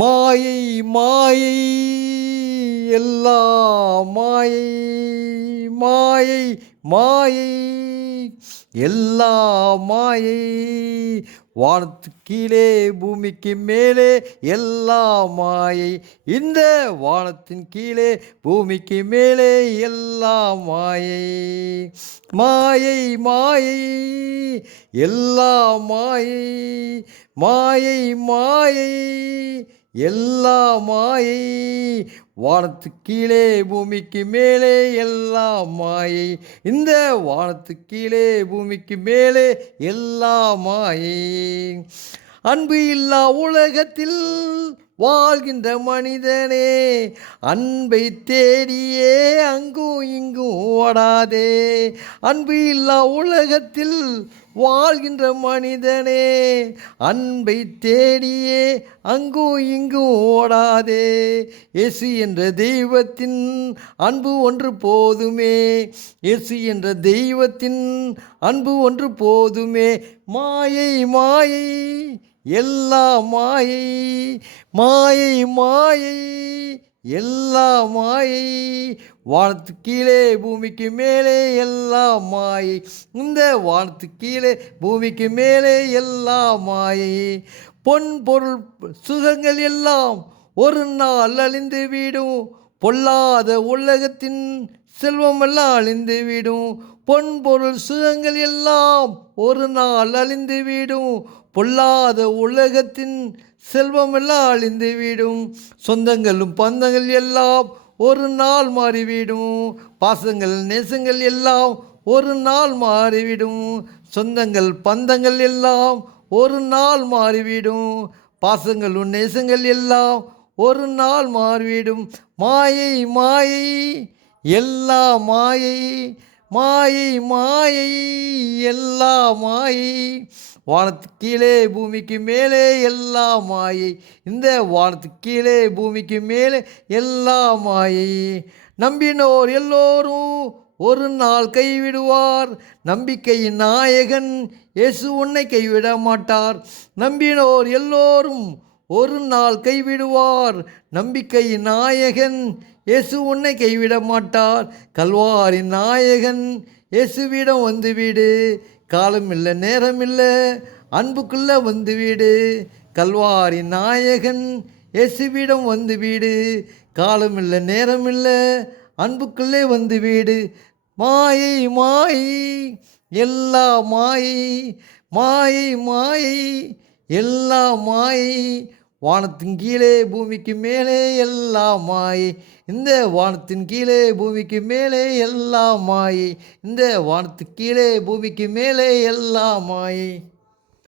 மாயை மாயை எல்லாம் மாயை மாயை மாயை எல்லாம் மாயை வானத்துக்கு கீழே பூமிக்கு மேலே எல்லாம் மாயை இந்த வானத்தின் கீழே பூமிக்கு மேலே எல்லாம் மாயை மாயை மாயை எல்லாம் மாயை மாயை மாயை எல்லாம் மாயை வானத்துக்கு கீழே பூமிக்கு மேலே எல்லாம் மாயை இந்த வானத்துக்கு கீழே பூமிக்கு மேலே எல்லாம் மாயை அன்பு இல்லா உலகத்தில் வாழ்கின்ற மனிதனே அன்பை தேடியே அங்கும் இங்கும் ஓடாதே. அன்பு இல்லா உலகத்தில் வாழ்கின்ற மனிதனே அன்பை தேடியே அங்கும் இங்கும் ஓடாதே. இயேசு என்ற தெய்வத்தின் அன்பு ஒன்று போதுமே. இயேசு என்ற தெய்வத்தின் அன்பு ஒன்று போதுமே. மாயை மாயை எல்லாம் மாயை மாயை மாயை எல்லாம் மாயை வானத்துக்கு கீழே பூமிக்கு மேலே எல்லாம் மாயை இந்த வானத்துக்கு கீழே பூமிக்கு மேலே எல்லாம் மாயை. பொன் பொருள் சுகங்கள் எல்லாம் ஒரு நாள் அழிந்து விடும். பொல்லாத உலகத்தின் செல்வமெல்லாம் அழிந்து விடும். பொன் பொருள் சுகங்கள் எல்லாம் ஒரு நாள் அழிந்து விடும். பொல்லாத உலகத்தின் செல்வமெல்லாம் அழிந்துவிடும். சொந்தங்களும் பந்தங்கள் எல்லாம் ஒரு நாள் மாறிவிடும். பாசங்கள் நேசங்கள் எல்லாம் ஒரு நாள் மாறிவிடும். சொந்தங்கள் பந்தங்கள் எல்லாம் ஒரு நாள் மாறிவிடும். பாசங்களும் நேசங்கள் எல்லாம் ஒரு நாள் மாறிவிடும். மாயை மாயை எல்லாம் மாயை மாயை மாயை எல்லாம் மாயை வானத்துக்கு கீழே பூமிக்கு மேலே எல்லாம் மாயை இந்த வானத்துக்கு கீழே பூமிக்கு மேலே எல்லாம் மாயை. நம்பினோர் எல்லோரும் ஒரு நாள் கைவிடுவார். நம்பிக்கையின் நாயகன் இயேசு உன்னை கைவிட மாட்டார். நம்பினோர் எல்லோரும் ஒரு நாள் கைவிடுவார். நம்பிக்கையின் நாயகன் இயேசு உன்னை கைவிட மாட்டார். கல்வாரின் நாயகன் இயேசுவிடம் வந்துவிடு. காலம் இல்லை நேரம் இல்லை அன்புக்குள்ளே வந்து வீடு. கல்வாரி நாயகன் இயேசுவிடம் வந்து வீடு. காலம் இல்லை நேரம் இல்லை அன்புக்குள்ளே வந்து வீடு. மாயை மாயை எல்லா மாயை மாயை மாயை எல்லா மாயை வானத்தின் கீழே பூமிக்கு மேலே எல்லாம் மாயை இந்த வானத்தின் கீழே பூமிக்கு மேலே எல்லாம் மாயை இந்த வானத்துக்கு கீழே பூமிக்கு மேலே எல்லாம் மாயை.